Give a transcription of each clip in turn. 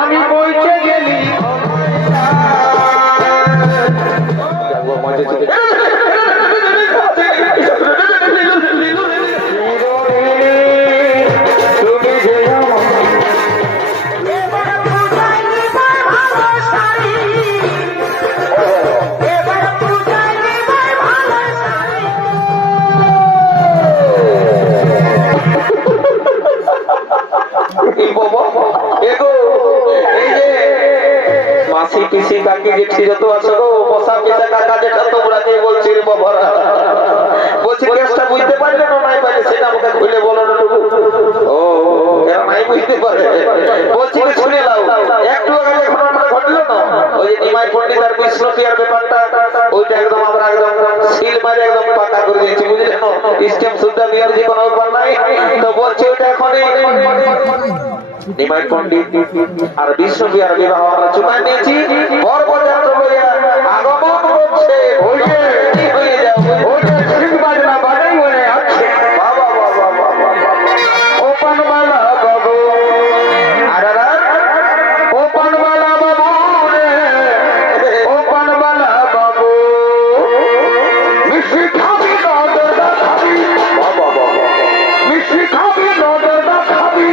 আমি বইতে গেলি মাসি পিসি কাকি জেঠি যত আছো গো মশা পিসা কাকা যেটা তোমরা যে বলছি রে বাবারা বলছি কেসটা বুঝতে পারলে না নাই পারলে সেটা আমাকে খুলে বলো না ও এরা নাই বুঝতে পারে বলছি কি শুনে নাও একটু আগে যে ঘটনাটা ঘটলো না ওই যে নিমাই পণ্ডিত আর বিষ্ণুপিয়ার ব্যাপারটা ওইটা একদম আমরা একদম সিল মারে একদম পাকা করে দিয়েছি বুঝলে না স্টেম সুদ্ধা নিয়ার যে কোনো ব্যাপার নাই তো বলছি ওইটা এখনই নিমাই পণ্ডিত আর বিষ্ণুপিয়ার বিবাহ আমরা চুকাই নিয়েছি বরযাত্রী লইয়া আগমন করছে হয়ে যাও ওইটা ঠিক বাজনা বাজাই হয়ে আছে বাবা বাবা বাবা ও পানবালা বাবু আরে ও পানবালা বাবু রে ও পানবালা বাবু মিষ্টি খাবি নদরদা খাবি বাবা বাবা মিষ্টি খাবি নদরদা খাবি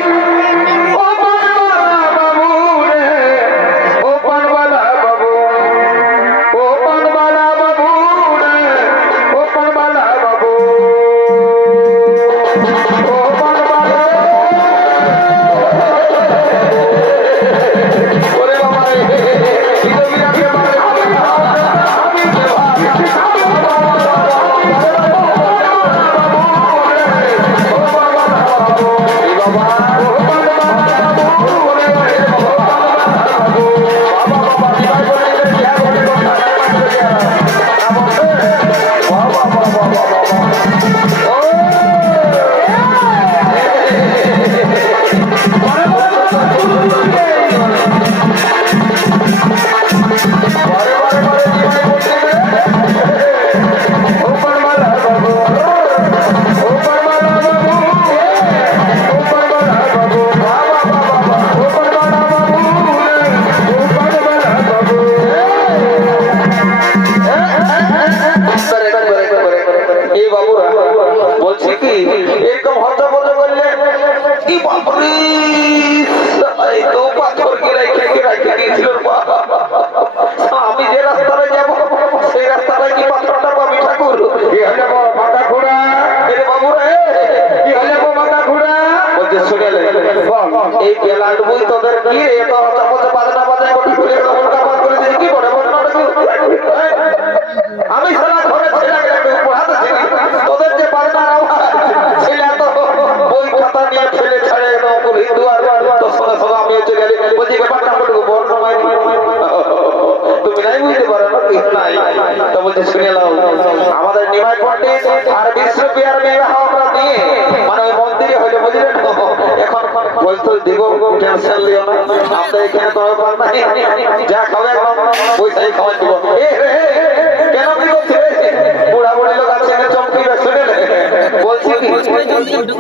আমি যে রাস্তায় যাবো সেই রাস্তায় কি পাথরটা পাবি ঠাকুর কি হলে মাথা ঘোড়া বাবু রে কি হলে মাথা ঘোড়া বলছে শুনে এই বেলাট বই তোদের কি এত বাজনা বাজায় করে দিয়েছি কি বলে আমি সারা ঘরে ছেলে তোদের যে বাজনা ছেলে তো বই খাতা নিয়ে ফেলে ছাড়ে হিন্দু আর তোর সঙ্গে সঙ্গে আমি হচ্ছে গেলে বলছি ব্যাপারটা বড় সময় তুমি নাই বুঝতে পারো নাই তো বলছে শুনে নাও আমাদের নিমাই পণ্ডিত আর বিষ্ণুপিয়ার বিবাহ আমরা দিয়ে মানে ওই মন্দিরে হইলে বুঝলেন এখন বলতো দেব টেনশন লিও না আমরা এখানে তো ব্যাপার নাই যা খাবে একদম পয়সাই খাওয়াই দিব কেন কি বলছে বুড়া বুড়ি লোক আছে চমকি শুনে বলছি কি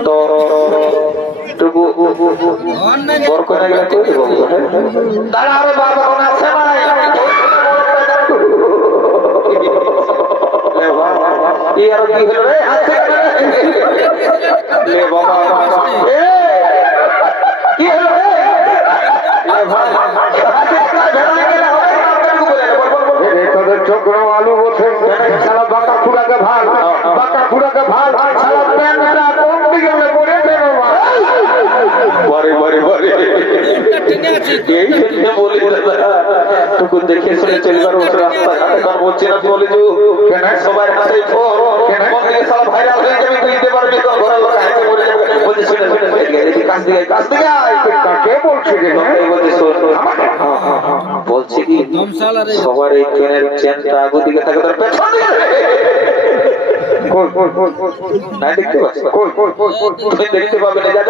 তো বরকনে গেলে কই দিব দাঁড়া আরে বাবা কোন আছে নাই কি আর কি হলো রে আছে লে বাবা এ কি হলো রে লে বাবা তোদের চক্র আলু বসে সারা বাঁকা খুড়াকে ভাগ সারা প্যান্টটা কোন দিকে পড়ে দেবো বারে বারে বারে এই ক্ষেত্রে বলি টুকু দেখে শুনে চলবার ওর রাস্তাঘাটে কারণ বলছি না বলে যে সবার হাতে ফোন কোন দিকে সারা ভাইরাল হয়ে যাবে বুঝতে পারবি তো ঘরের লোক হাতে পড়ে যাবে বলছি শুনে কাছ থেকে কে বলছে রে বলছি শোন বলছি কি সবার এই ট্রেনের চেনটা আগু দিকে থাকে তার পেছন দিকে না দেখতে পাচ্ছি দেখতে পাবে না যা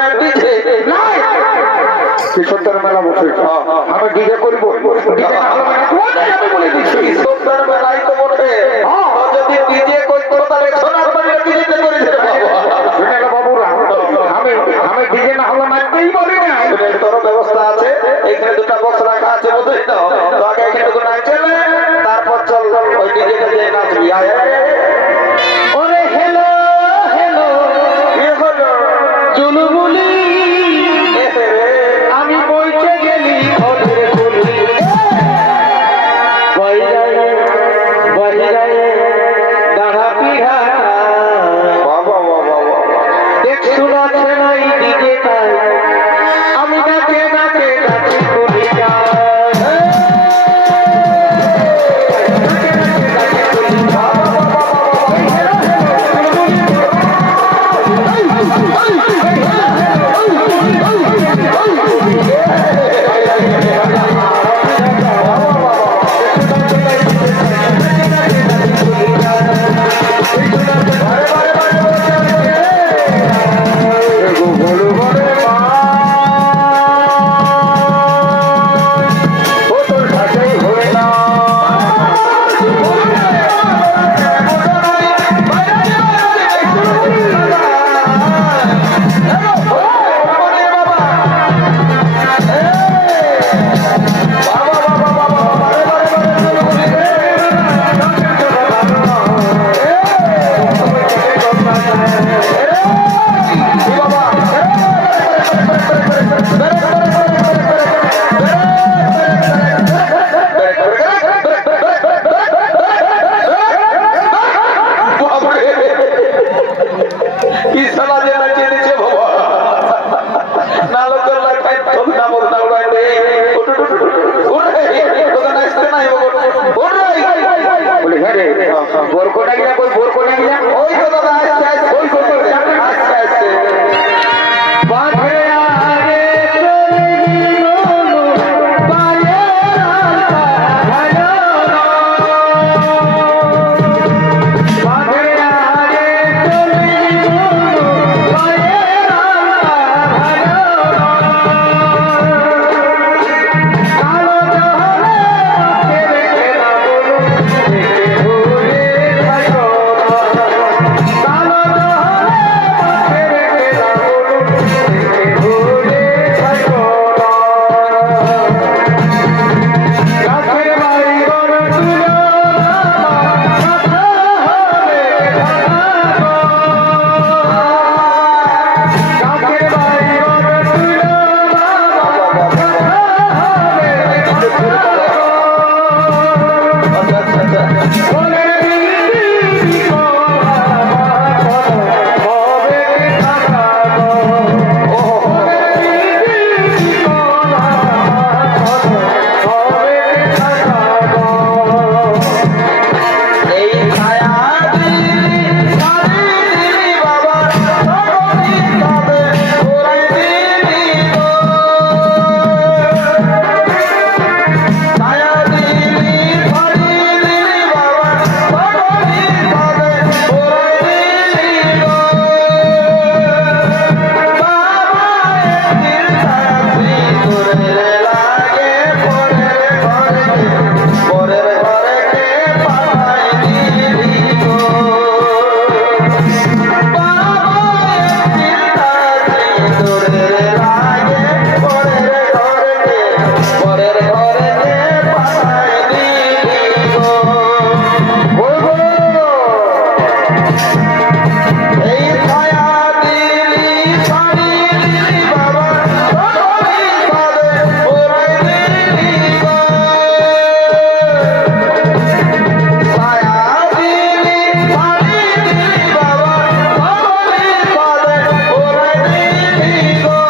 না ডিজে কৃষকদের মেলা বসে আমি ডিজে করবো আমি বলে দিচ্ছি কৃষকদের মেলায় তো বটে যদি ডিজে করতো তাহলে সোনার বাড়ির ডিজেতে করে শুনে বাবুরা আমি আমি ডিজে না হলে নাচতেই পারি না তোর ব্যবস্থা আছে এখানে দুটা বক্স রাখা আছে বুঝলি তো তো আগে এখানে দুটো নাচে তারপর চল ওই ডিজেতে যে নাচবি আয় ওরে হেলো হেলো কি হলো চুলবুলি আমি বইতে গেলি ওদের বলি বাইরে বাইরে দাঁড়া পিহা বাবা বাবা দেখ শুনাছে নাই দিকে তাই আমি নাচে নাচে নাচি করি बोरकोटा गया कोई बोरकोटा गया ওই তো দাদা আসছে আসছে कोई कोई আসছে আসছে बांधे आरे चले गिरोनु पाये राता भयो बांधे आरे चले गिरोनु पाये राता भयो कालो जहरे तेरे केला बोलो देखे हुए भयो कालो जहरे तेरे केला बोलो देखे हुए भयो गाछेर बाड़ी गर तुलो কথা হবে গাছের বাড়ি गर তুলো কথা হবে আচ্ছা আচ্ছা আচ্ছা বলে দিবি হবে টাকা গো বলে দিবি হবে টাকা গো এই ছায়া দিলি সারি দিলি বাবা সবই তবে ওরাই দিলি গো ছায়া দিলি সারি দিলি বাবা সবই তবে ওরাই দিলি গো বাবা একদিন সাথী তোরে লাগে পরের ঘরে কে পাঠাই দিলি গো বাবা একদিন সাথী তোরে লাগে পরের ঘরে কে পাঠাই দিলি গো এই ছায়া দিলি সারি দিলি বাবা সবই তবে ওরাই দিলি গো ছায়া দিলি সারি দিলি বাবা সবই তবে ওরাই দিলি গো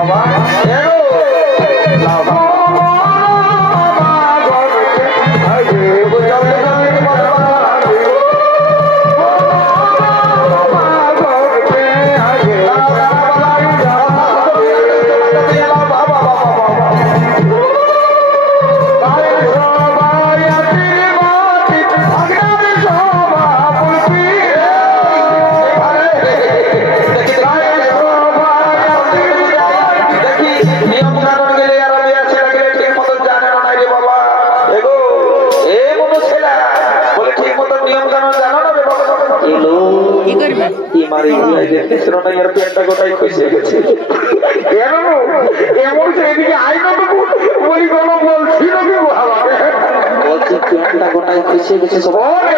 বাবা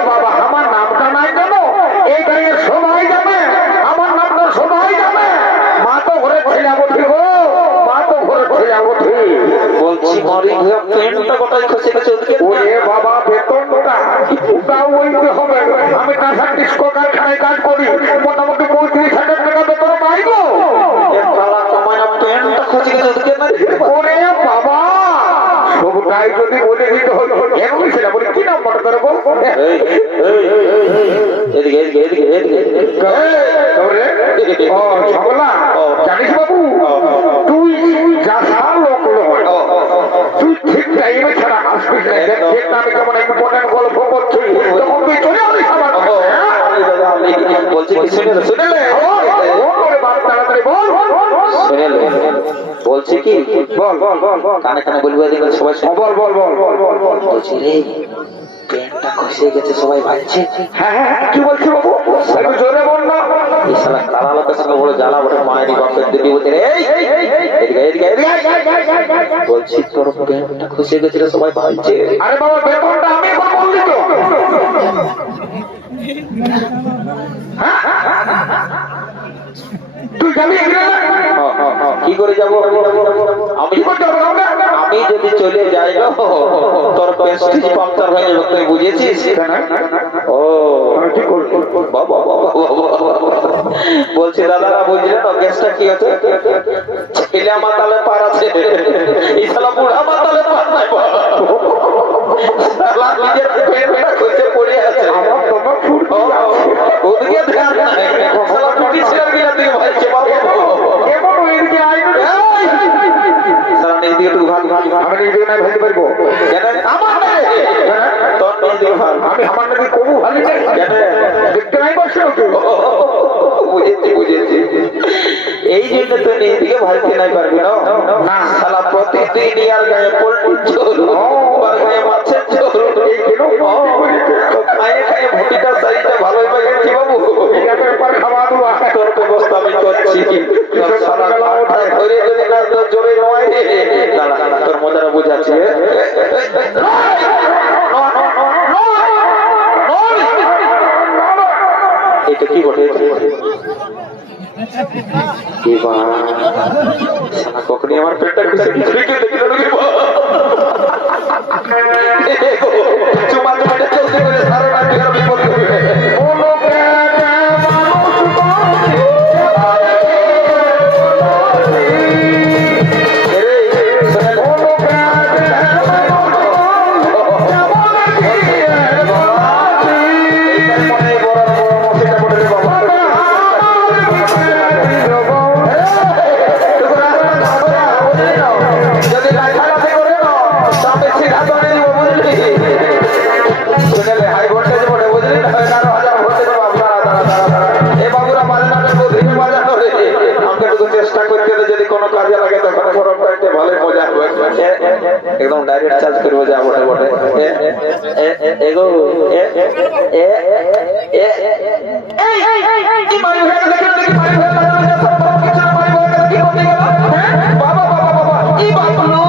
বাবা আমার নামটা নাই জানো এই গাড়ির সবাই জানে আমার নামটা সবাই জানে মা তো ঘরে ছিলাম উঠি গো মা তো ঘরে ছিলাম উঠি বলছি মরি প্যান্টটা গোটাই খসে গেছে ওরে বাবা বেতনটা ওটাও ওইতে হবে আমি কাঁচা ডিস্কো কারখানায় কাজ করি মোটামুটি 35,000 টাকা বেতন পাইবো প্যান্টটা খসে গেছে ওরে বাবা সবটাই যদি বলে দিতে হলো কেন ছিল বলি কি নাম্বার করবো এদিকে এদিকে এদিকে এদিকে ও ঝগলা জানিস বাবু তুই যা সার লোক তুই ঠিক টাইমে ছাড়া আসবিস না দেখ আমি কেমন ইম্পর্টেন্ট গল্প করছি তখন তুই চলে আসিস আমার বলছি কি শুনেলে তাড়াতাড়ি বল শুনেলে বলছি কি বল বল বল বল কানে কানে বলবো এদিকে সবাই বল বল বল বল বল বল বলছি রে প্যান্টটা খসে গেছে সবাই ভাবছে হ্যাঁ হ্যাঁ কি বলছি বাবু একটু জোরে বল না এই শালা কালা লোকের সঙ্গে বড় জ্বালা বটে মায়েরই বাপের দিদি বলতে এদিকে এদিকে এদিকে বলছি তোর প্যান্টটা খসে গেছে রে সবাই ভাবছে আরে বাবা বেতনটা আমি এখন বললি তো তুই যাবি কি করে যাবো আমি আমি যদি চলে যাই তোর প্রেস্টিজ পাংচার হয়ে যাবে তুই বুঝেছিস ও বাবা বলছি দাদারা বুঝলেন কেসটা কি আছে ছেলে মাতালে পার আছে এই শালা বুড়া মাতালে পার নাই শালা নিজের পেটটা খুঁজে পড়ে আছে ওদিকে ধ্যান নাই শালা টুটি ছেড়ে গিয়ে দিয়ে ভাইছে বাবা কেমন এদিকে আইন শালা নিজে একটু ভাগ ভাগ আমি নিজে না ভাইতে পারবো কেন আমার তোর নিজে ভাগ আমি আমার নাকি কবু ভালো কেন দেখতে নাই বসে বুঝেছি বুঝেছি এই জন্য তো নিজেকে ভাবতে নাই পারবি না শালা প্রতিদিন ইয়ার গায়ে পোল্ট্রি চোর গায়ে মাছের চোর এই কেন খায়ে খায়ে ভুটিটা সাইজটা ভালোই পাইছি বাবু খাওয়া দেওয়া তোর ব্যবস্থা আমি করছি ধরে যদি না জোরে নয় দাঁড়া তোর মজাটা বুঝাচ্ছি এটা কি ঘটে কখনই আমার পেটটা চুমা চুমাটা চলতে করে সারা রাত বিপদ एकदम डायरेक्ट चार्ज करबो जा बटे बटे एगो की मारी है देखि देखि मारी है किछन मारी है की होती है बाबा बाबा बाबा ई बात लो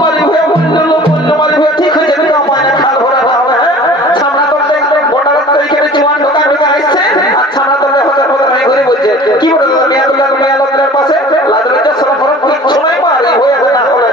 मारी है बोललो मारी है ठीक है जब का माने खाल भरा है सामना तो देख गोटा तरीके से जवान ढोका ढोका आइছে আর সামনা তো হাজার হাজার আমি ঘুরে বলছে কি বলে মিয়া লোকের পাশে লাদরে যে সরফ কিছু নাই মারি হয়ে আছে না হলে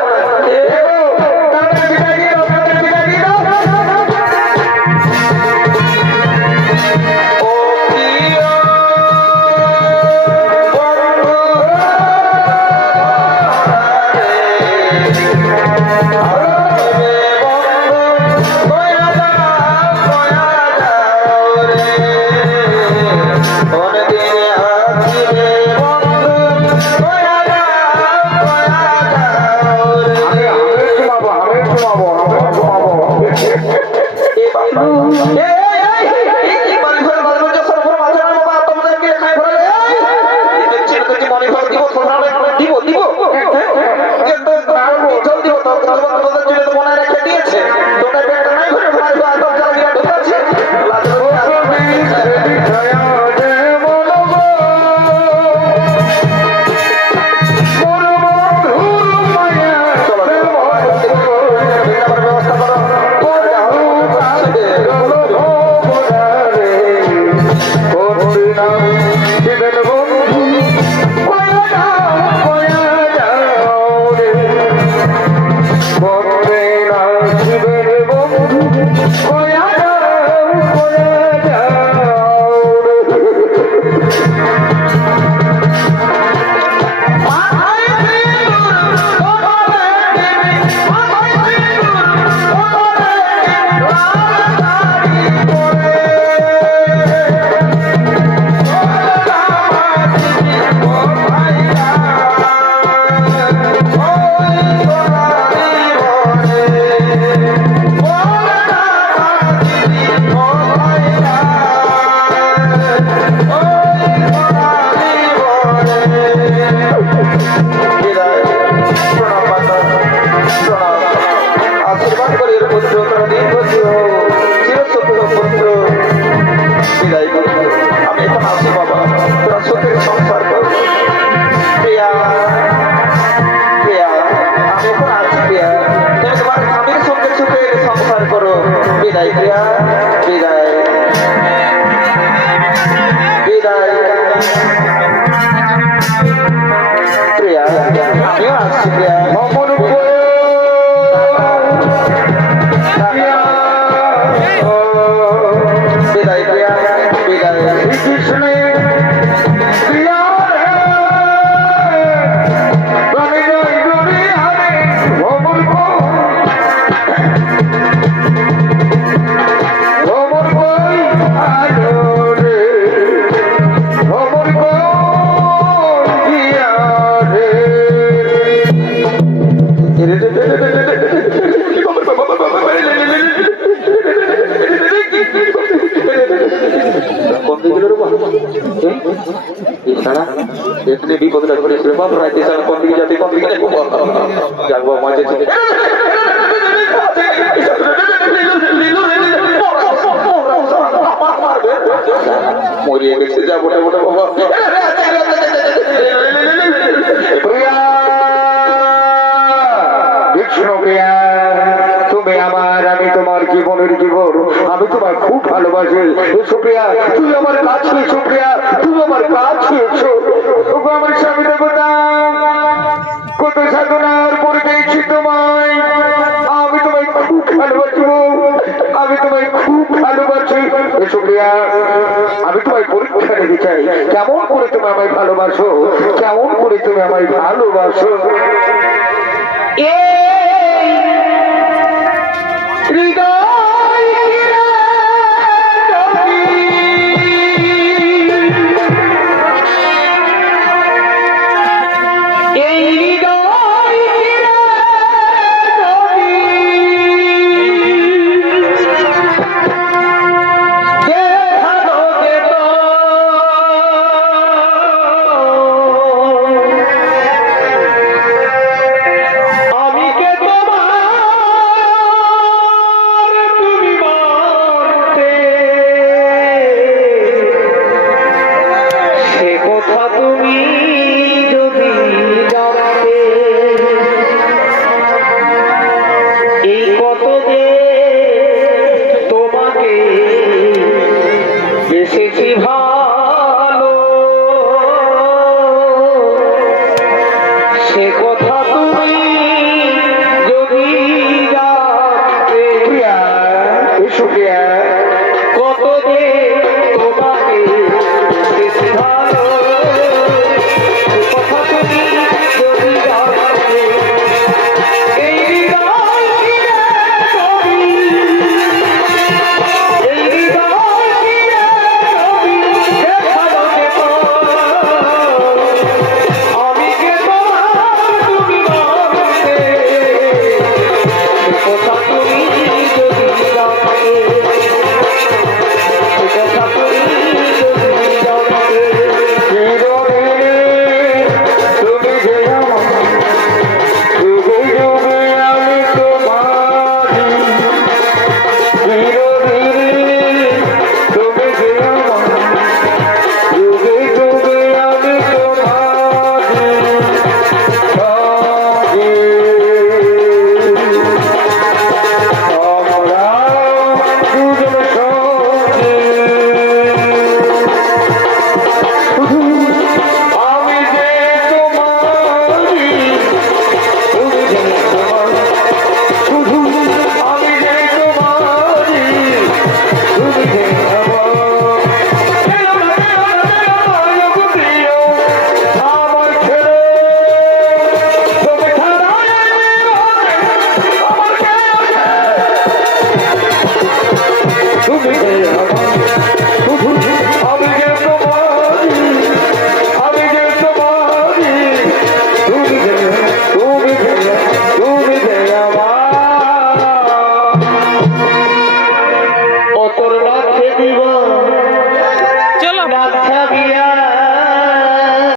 বিদায় প্রিয়া বিদায় বিদায় প্রিয়া আমিও আসছি প্রিয়া বিদায় প্রিয়া বিদায় কৃষ্ণ এখানে বিপদটা ঘটেছিল বাপ রাইতে সারা কোন দিকে যাতে কোন দিকে যাবো মাঝে মরিয়ে গেছে যা মোটা মোটা বাবা প্রিয়া বিষ্ণু প্রিয়া তুমি আমার আমি তোমার জীবনের জীবন আমি তোমার খুব ভালোবাসি সুপ্রিয়া তুই আমার কাছে সুপ্রিয়া তুই আমার কাছে এসো আমার স্বামী দেবতা কত সাধনার পরে পেয়েছি তোমায় আমি তোমায় খুব ভালোবাসবো আমি তোমায় খুব ভালোবাসি সুপ্রিয়া আমি তোমায় পরীক্ষা নিতে চাই কেমন করে তুমি আমায় ভালোবাসো কেমন করে তুমি আমায় ভালোবাসো সে কথা